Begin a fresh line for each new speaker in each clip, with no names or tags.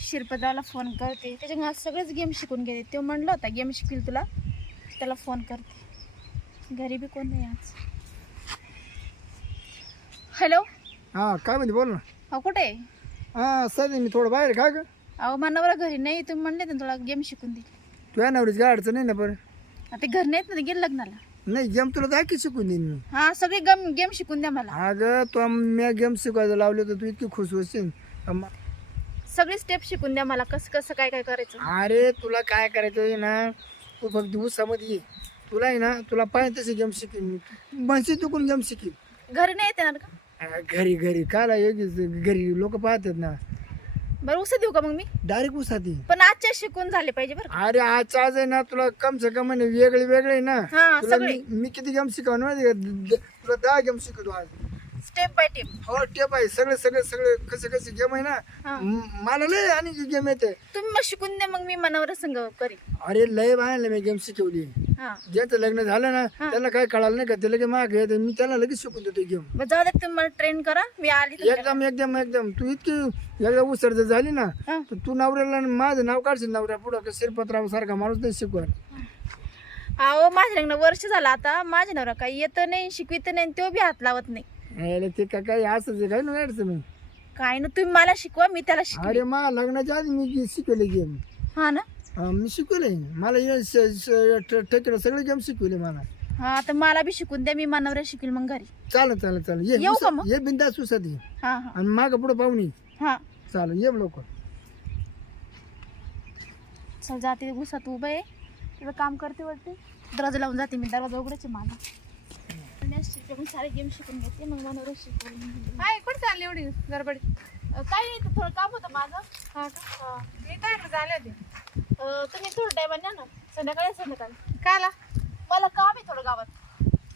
शिरपतरावला phone करते. त्याच्या सगळेच गेम शिकून घेते तो म्हणलं होता गेम शिकवील तुला? त्याला फोन करते. घरी बी कोण नाही आज? हॅलो
हा काय म्हणते बोल ना.
अहो कुठे? आहे?
हा सध्या मी थोडं बाहेर काय ग?
अहो मानवरा घरी नाही तुम्ही म्हणले ना तुला गेम शिकून दे
तुझ्या नवरीच काय अडचण नाही ना बरं?
आता घर नाहीत ना ते गेलं लग्नाला.
नाही गेम तुला काय की शिकून देईन मी.
हा सगळे गम गेम शिकून द्या मला.
अगं तू मी गेम शिकवायला लावले तर तू इतकी खुश होशील.
सगळी स्टेप शिकून द्या मला. कसं कसं काय काय करायचं?
अरे तुला काय करायचं आहे ना? तू फक्त उसामध्ये ये. तुला आहे ना तुला पाहिजे तशी गेम शिकेन मी. तू कोण गेम शिकेल
घरी नाही येते का?
अं, घरी घरी. काला योग्य घरी लोक पाहतात ना.
बरं उसं देऊ का मग मी?
डायरेक्ट उसाती
पण आजच्या शिकून झाले पाहिजे बरं का?
अरे आज आज आहे ना तुला कम से कम आहे ना वेगळे वेगळे आहे ना.
हा
तुला
सगळे.
मी मी किती गेम शिकवणार माहिती आहे का? द- द- तुला दहा गेम शिकवतो आज.
स्टेप बाय स्टेप
हो टेप आहे सगळे सगळे सगळे कसे कसे गेम आहे ना. म- मला लय आणि गेम येते.
तुम्ही मग शिकून द्या मग मी मनावर संग करीन.
अरे लय बाहेर मी गेम शिकवली.
हा.
ज्यांचं लग्न झालं ना. त्यांना काय कळालं नाही का? ते लगेच माग येते मी त्यांना लगेच शिकून देतो गेम
बरं जाऊ दे तुम्ही मला ट्रेन करा मी आली.
एकदम एकदम एकदम. तू इतकी एकदा उसर जर झाली ना
हा.
तर तू नवऱ्याला आणि माझं नाव काढशील नवऱ्या पुढं शिरपतराव सारखा माणूस नाही शिकवत?
अहो माझं लग्न वर्ष झालं आता माझ्या नवरा काही येत नाही शिकवित नाही तो बी हात लावत नाही.
यायला ते का काही असंच आहे, काही नाही अडचण मी
काय ना तुम्ही मला शिकवा मी त्याला शिकवे
अरे मा लग्नाच्या आधी मी शिकवले गेम
हा ना?
मी शिकवले. मला हे स- स- ट- ठेकेला सगळे गेम शिकवले मला.
हा तर मला बी शिकून द्या मी मनावर शिकेल मग घरी.
चालेल चालेल चालेल. ये
येऊ का
उसा-
मग?
ये बिंदास उसात ये
हा हा.
आणि माग पुढे पाहुणी
हा.
चालेल ये लवकर.
चल जाते उसात उभं आहे तिथं काम करते वरती. दरवाजा लावून जाते मी दरवाजा उघडायचे माझा. शिकवून सारे गेम शिकून घेते मग मनावर शिकवून
काय कुठे चालली एवढी गडबड.
काही नाही थोडं काम होतं माझं.
हा का? मी काय चालले होते
अं, तुम्ही थोडं टायमाने या ना. संध्याकाळी या संध्याकाळी.
काला?
मला काम आहे थोडं गावात.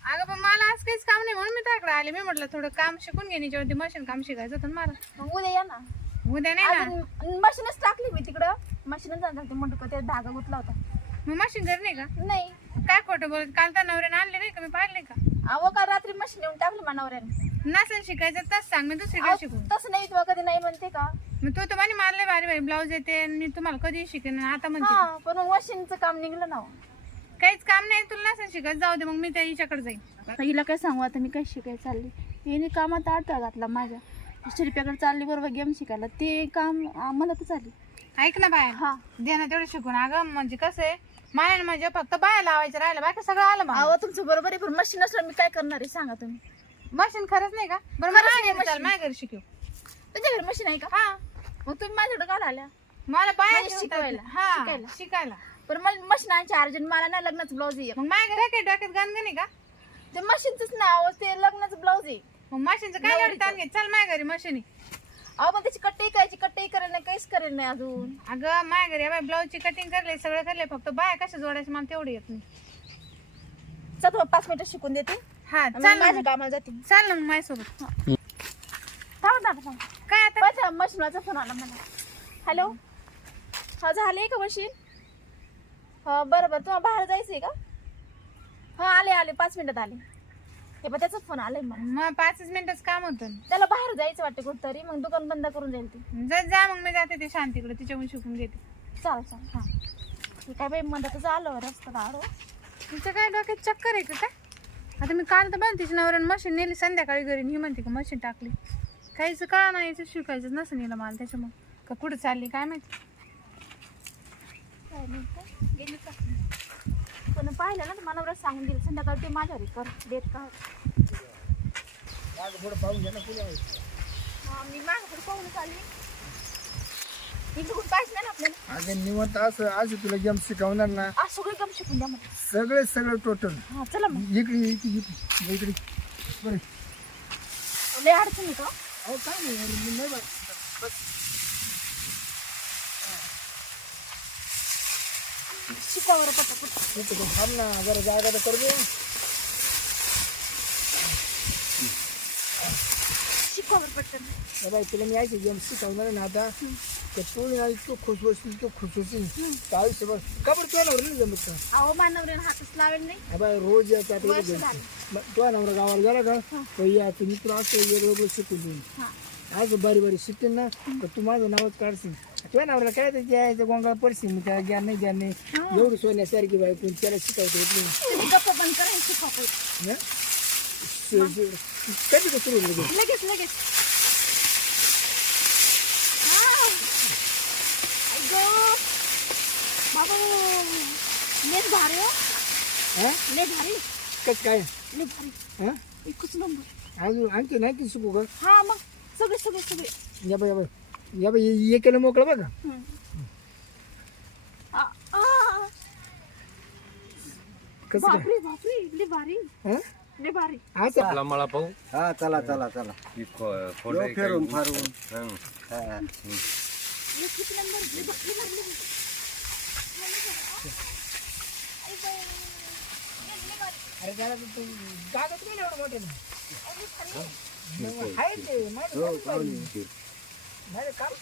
अगं पण मला आज काहीच काम नाही म्हणून मी त्याकडे आले. मी म्हटलं थोडं काम शिकून घे निच्यावरती मशीन काम शिकायचं होतं ना मला.
मग उद्या या ना.
उद्या नाही ना?
अजून मशीनच टाकली मी तिकडं. मशीनच जाणार ते म्हणतो ते धागा गुतला होता.
मग मशीन घरी नाही का?
नाही.
काय खोटं बोलत? काल तर नवऱ्याने आणले नाही का? मी पाहिले का?
अहो काल रात्री मशीन टाकली
नसेल शिकायचं तस सांग मी दुसरीकडे
अहो,
शिकू
तसं नाही तुला कधी नाही म्हणते का?
मग तू मारले भारी भारी ब्लाऊज येते आणि मी तुम्हाला कधी शिकेन आता म्हणते
हा पण मशीनचं काम निघलं ना हो.
काहीच काम नाही तुला नसेल शिकायचं जाऊ दे मग मी त्या हिच्याकडे जाईन.
हिला काय सांगू आता मी काय शिकायला चालली? हिने कामात अडथळा घातला माझ्या. शिरप्याकडे चालली बरोबर गेम शिकायला. ते काम आम्हाला तर चालली.
ऐक ना बाय.
हा.
दे ना तेवढं शिकून. अगं म्हणजे कसं आहे मला म्हणजे फक्त बाया लावायचं राहिलं बाकी सगळं आलं मला
अहो तुमचं बरोबर आहे पण मशीन असलं मी काय करणार आहे सांगा तुम्ही.
मशीन खरंच नाही का? बरं
खरंच नाही machine.
माझ्या घरी शिकव.
तुमच्या घरी मशीन आहे का?
हा.
मग तुम्ही माझ्याकडे का आल्या
मला बाया शिकवायला हा
शिकायला.
शिकायला.
पण मला मशीन आणायची अर्जंट मला नाही लग्नाचं ब्लाऊज आहे.
मग माझ्या घरी काय डोक्यात गाण नाही का?
ते मशीनच नाव ते लग्नाचं ब्लाऊज आहे.
मग मशीनचं काय घे. चल माझ्या घरी मशीन
अहो पण त्याची कट्टी करायची कट्टी करेल नाही काहीच करेल नाही अजून.
अगं माझ्या घरी बाय ब्लाऊजची कटिंग करले सगळं करले फक्त बाया कशा जोडायची मला तेवढी येत नाही.
चल तुम्हाला पाच मिनिटं शिकून देते.
हा
आणि
चाल
माझ्या
ना
कामाला जाते.
चाल ना मग माझ्यासोबत.
थांबा थांबा थांबा.
काय आता?
माझ्या मशीनचा फोन आला मला. हॅलो हा झाले का मशीन हा बरं बरं. तुम्हाला बाहेर जायचं आहे का? हा आले आले. पाच मिनिटात आले. हे पण त्याचा फोन आलाय मला.
मग पाचच मिनिटच काम होतं.
त्याला बाहेर जायचं वाटतं कुठतरी मग दुकान बंद करून जाईल ते.
जा जा मग मी जाते ते शांतीकडे तिच्याकडून शिकून घेते.
चालेल चालेल हा. ते काय बाई मधातच आलं रस्ता आलो
तिचं काय डोक्यात चक्कर आहे का काय? आता मी काल तर बघ तिच्या नवऱ्याने मशीन नेली संध्याकाळी घरी आणि ही म्हणते का मशीन टाकली. काहीच कळा नाही याचं शिकायचं नसं नेलं मला त्याच्यामुळे. का कुठं चालली काय माहिती?
काय का? गेली का? पण पाहिलं ना तर मनावर सांगून दिलं. संध्याकाळी ते माझ्या घरी कर डेट का?
माग पुढे पाहून घे ना पुढे
हा मी माझ्याकडे पाहून चालली. पाहिजे ना आपल्याला.
अगं निवंत असं असं तुला गेम शिकवणार ना.
आज सगळे शिकून द्या मला.
सगळे सगळं टोटल
हा चला मग.
इकडे ये, इकडे इकडे इकडे. बरं.
लय अडचण का?
अहो काय नाही मी नाही बस.
शिकावर पटापट
तू थांब ना जरा जागा तर करू दे.
शिकावर पटकन.
तुला मी ऐक गेम शिकवणार ना आता. तर तू ना इतकं खुश होशील इतकं खुश होशील आयुष्यभर का बरं तुझ्या नवरा नाही जमत का?
अहो मानवऱ्यानं हातच लावेल नाही.
रोज
वर्ष झालं.
मग तुझ्या नवरा गावाला गेला का? तर या तुम्ही तुला असं वेगळं वेगळं शिकून देईन.
हा.
आज बारी बारी शिकते ना तर तू माझं नावच काढशील.
तुझ्या नवऱ्याला काय ते यायचं गोंगाळ परिस्थिती मी त्याला ज्ञान नाही ज्ञान नाही. एवढी सोन्यासारखी बायको त्याला शिकवते येत नाही
गप्प बंद करायचं शिकवतो
हं? शि- शि- कधी सुरू होईल
लगेच. लगेच हा. आई गं. बाबा लेच भारी हो.
हा?
भारी.
कसं काय?
भारी.
हा?
एकच नंबर.
अजून आणखी नाही की शिकू का?
हा मग. सगळे सगळे सगळे.
या बाय या बाय हे केलं मोकळं बघा
हम्म. आ, आ.
कसं काय
बापरे बापरे ले भारी
हा
ले भारी
असं
आपला मला पाहू
हा चला चला चला
की खो- खोटं
यो
आहे
फिरून
काही.
फारून
हं.
हा.
ले किती नंबर ले भा- ले भारी, ले भारी. आई बाई. ले- ले भारी.
अरे त्याला तू कागद नाही एवढं मोठं ना
आई, भारी.
हो,
काम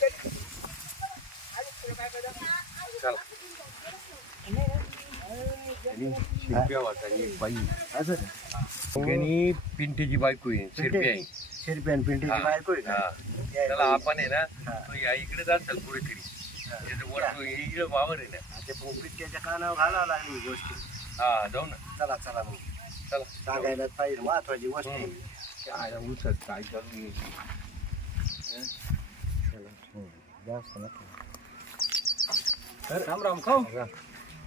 शिरप्या एक बाई.
असं
पिंटीची बायको आहे शिरप्या आहे.
शिरप्यान पिंटीची बायको आहे
हा. त्याला आपण आहे ना तो या इकडेच असेल कुठेतरी त्याचं इकडे वावर आहे ना.
ते पण पिंट्याच्या कानावर घालावं लागली ही गोष्ट.
हा जाऊ ना.
चला चला मग.
चला.
सांगायला पाहिजे महत्वाची गोष्ट आहे.
काय उचल काय करून ये.
जास्त नको.
राम राम खाऊ.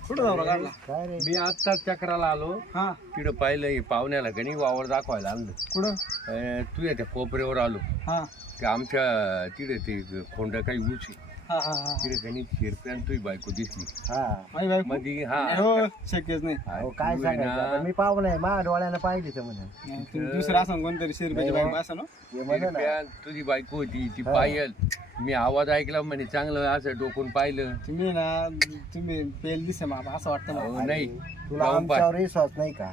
कुठं जाऊ काढला
काय रे?
मी आत्ताच चक्राला आलो.
हा.
तिकडं पाहिलं हे पाहुण्याला गणी वावर दाखवायला आणलं.
कुठं?
अं, तुझ्या त्या कोपऱ्यावर आलो.
हा.
ते आमच्या तिकडे ते खोंड काही उची
हा हा हा.
तिकडे गणी शिरप्यान तुझी बायको दिसली.
हा.
माझी बायको?
मध्ये हा.
हो शक्यच नाही.
अहो काय
तू आहे ना,
सांगायचं आता मी पाहू नाही माझ्या डोळ्यानं पाहिजे तर म्हणे.
नाही, तुम्ही दुसरं असं कोणतरी शिरप्याची बायको असं ना?
हे म्हणे ना.
शिरप्या तुझी बायको होती ती पायल. मी आवाज ऐकला म्हणे चांगलं असं डोकून पाहिलं.
तुम्ही ना तुम्ही पेल दिसे मला असं वाटतं मला.
अहो, नाही.
तुला
जाऊन.
आमच्यावर विश्वास नाही का?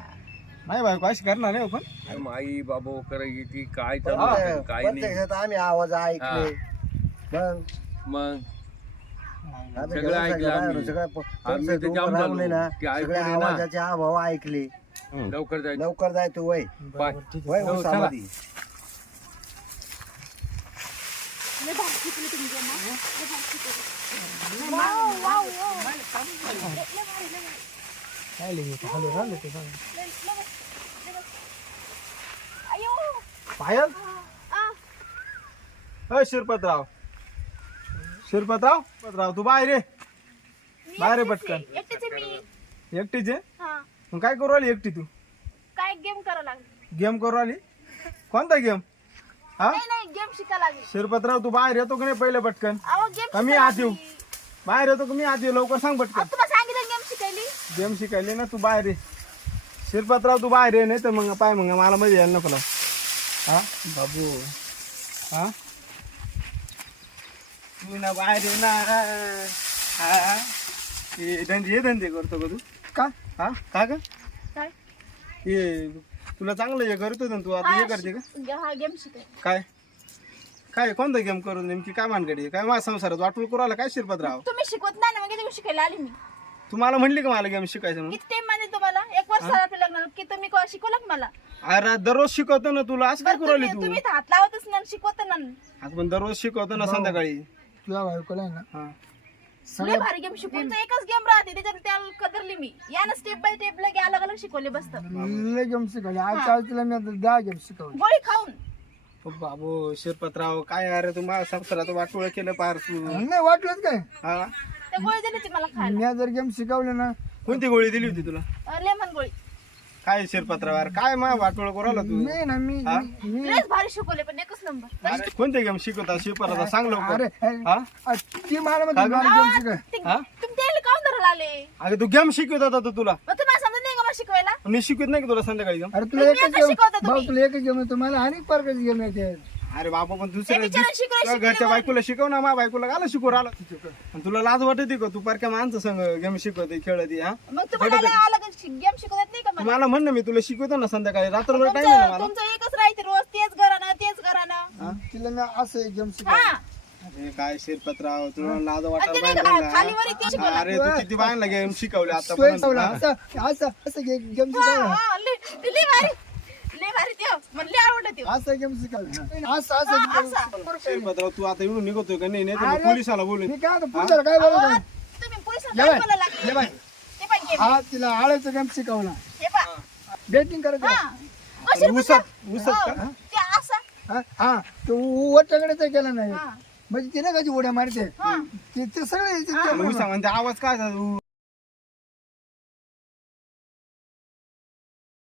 माझी बायको अशी करणार नाही हो पण
आई बाबा करायची ती काय चालू असेल, काय नाही
प्रत्यक्षात आम्ही आवाज ऐकले मग
मग
आम्ही
सगळं
जेव्हा
ऐकलं
सगळं
आम्ही.
राहिलो, सगळं
आम्ही
परिसर
तर
उभं
जाम
राहून आहे
झालो.
ना
ते ऐकून
सगळे
आहे ना.
आवाजाचे अभाव ऐकले
लवकर जायचं
लवकर जाय तू वय वय
हो,
उसामध्ये.
Wow, wow, wow. भारी, भारी.
ते पायल? अ शिरपतराव. शिरपतराव पतराव तू बाहेर ये.
मी
बाहेर ये पटकन.
एकटीच आहे? हा
मग काय करू राहिली एकटी तू?
काय गेम करा लागली
गेम करू राहिली? कोणता गेम? हा?
नाही नाही गेम शिका लागली
शिरपतराव तू बाहेर येतो का नाही पहिले पटकन?
अहो गेम
कमी आत येऊ. बाहेर येतो का मी आत येऊ? लवकर सांग पटकन
तुम्हाला सांगितलं गेम शिकायली
गेम शिकायली ना तू बाहेर ये. शिरपतराव तू बाहेर ये नाही तर मग पाय मग मला मध्ये यायला नको लावू. हा? बाबू. हा? तू ना बाहेर ये ना हा? हे धंदे हे धंदे करतो का तू? का? हा? का का
काय?
हे तुला चांगलं हे करतो ना तू? आता हे करते का?
गे- हा गेम शिकाय
काय? काय कोणता गेम करू नेमकी काय मानगडी काय माझ्या संसारात वाटूळ करू आला काय शिरपतराव?
तुम्ही शिकवत नाही ना मग शिकायला आली मी?
तू मला म्हणली का मला गेम शिकायचं म्हणून?
किती टाइम म्हणजे तुम्हाला? एक वर्ष झालं आपल्या लग्नाला. की तुम्ही क- शिकवलं का मला?
अरे दररोज शिकवतो ना तुला. असं काय
बरं,
करू राहिली
तुम्ही
तू?
तुम्ही तर हात लावतच ना शिकवत ना
आज पण दररोज शिकवतो ना संध्याकाळी.
तुला बायकोला ना?
हा.
लय भारी गेम शिकवून एकच गेम राहते. त्याच्यात त्याला कदरली मी. यानं स्टेप बाय स्टेप लगे अलग अलग शिकवले बसत.
लय गेम शिकवले. आज चाल तिला मी आता दहा गेम शिकवले.
गोळी खाऊन.
ओ बाबू शिरपतराव काय अरे तू माझ्या संसारात वाटोळ केलं पार तू.
नाही वाटलंच काय?
हा?
गोळी दिली मला खायला.
मी जर गेम शिकवले ना
कोणती गोळी दिली होती तुला?
लेमन गोळी.
काय शिरपतराव अरे काय मा वाटोळ करू आला तू?
मी ना मी
हा?
मी
लयच भारी शिकवले पण एकच नंबर
अरे कोणते गेम शिकवता? शिरपतराव सांग
अरे
लवकर.
अरे,
हा?
आ, ती मला म्हणते मला गेम शिकाय
हा?
तुम्ही त्याला काऊन धरायला आले?
अरे तू गेम शिकवत होता तो तुला.
मग तुम्हाला समजत नाही का मला शिकवायला?
मी शिकवत नाही का तुला संध्याकाळी गेम
अरे तुला
मी
एकच
आता
गेम
शिकवतो तुम्ही.
भाऊ तुला एकच गेम आहे तुम्हाला अनेक प्रकारचे गेम येते.
अरे बाबा पण दुसऱ्या घरच्या बायकोला शिकव ना मा बायकोला घाला शिकू राहिला. आणि तुला लाज वाटते का? तू पारख्या माणसं संग गेम शिकवते खेळते हा?
मग तुम्हाला अलग गेम शिकवत नाही का मला?
मला म्हण ना मी तुला शिकवतो ना संध्याकाळी. रात्रभर टाइम आहे ना
तुमचं
मला?
तुमचं एकच राहते रोज तेच घरानं तेच घरानं.
तिला मी असं एक गेम शिकवले.
हा
अरे काय शिरपतराव तुला लाज
आणि
वाटायला
ते नाही
पाहिजे.
शिकवलं.
अरे तू किती गेम शिकवले
सोय
आता.
असं असं असं गेम
हा,
शिकवला.
हा, लय लय भारी. म्हणले ते
असं गेम शिकायला? असं असं शिकायला.
शिरपतराव तू आता इकडून निघतोय का? नाही नाही तर. मग पोलिसाला बोलून.
मी काय.
तुम्ही पोलिसाला बोलायला
बाय.
ते पण गेम
हा तिला आळ्याचा गेम शिकवला.
हे पहा
बेटिंग करायचं
कशी
उसत उसत का?
हो, ते असा.
हा हा. तो वरच्याकडे केला नाही.
हा.
म्हणजे तिने कशी उड्या मारते? ते ते सगळे
आणि उसा म्हणते आवाज काय झाला?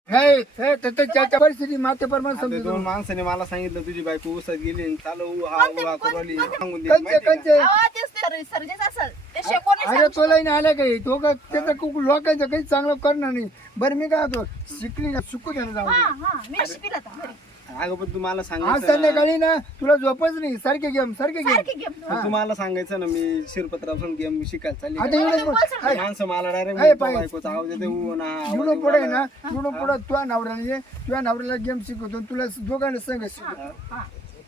हे, हे, तर ते त्याच्या परिस्थिती माते परमान
ते
समजतो
दोन माणसाने मला सांगितलं तुझी बायको उसत गेली आणि चालू उहा
कोणते-
उहा
कोणते-
करवली सांगून दे
कंचे
माहिती आहे का?
कंचे
अहो, तेच ते सर्विस सर्विस असेल ते शेकोने
अरे तो लाईन आल्या काही? तो का त्याचं कुक लोकांचं काही चांगलं करणार नाही. बरं मी काय होतो शिकली ना शिकू द्या ना जाऊ
हा
दे.
हा मी शिकला
अगं पण तू मला
आज
सांगायचं ना.
संध्याकाळी ना तुला झोपच नाही. सारखे गेम सारखे गेम.
सारखी गेम
पण तू मला सांगायचं ना मी शिरपतराव गेम शिकायला चालली
आता
का?
एवढं
बोल
माणसं मला
आहे
डायरेक्ट
पाय.
बायकोचा आवाज येते उ ना आवाज
जुनं
येऊ
पुढे. ना तुझ्या नवऱ्याला ये तुझ्या नवऱ्याला गेम शिकवतो आणि तुला दोघांना संघ शिकवतो.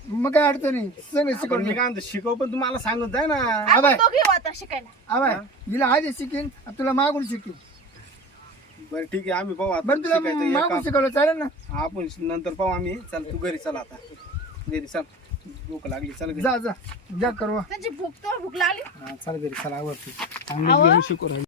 मग काय अडचण नाही. संघ
पण मी
शिकवतो
काय म्हणतो शिकव पण तू मला सांगत जाय ना.
आपण दोघे येऊ आता शिकायला.
आवाय हिला आधी शिकेन आणि तुला मागून शिकेन.
बरं ठीक आहे आम्ही पाहू आता
बरं तुला
शिकायचं एक
मागून
काम.
शिकवलं चालेल ना?
आपण नंतर पाहू आम्ही. चल तू घरी चल आता. घरी चल. भूक लागली चल घरी.
जा जा. जा करवा
त्यांची भूक तर भूक लागली.
हा, चल घरी चल आवडते चांगली गेम शिकू राहिली.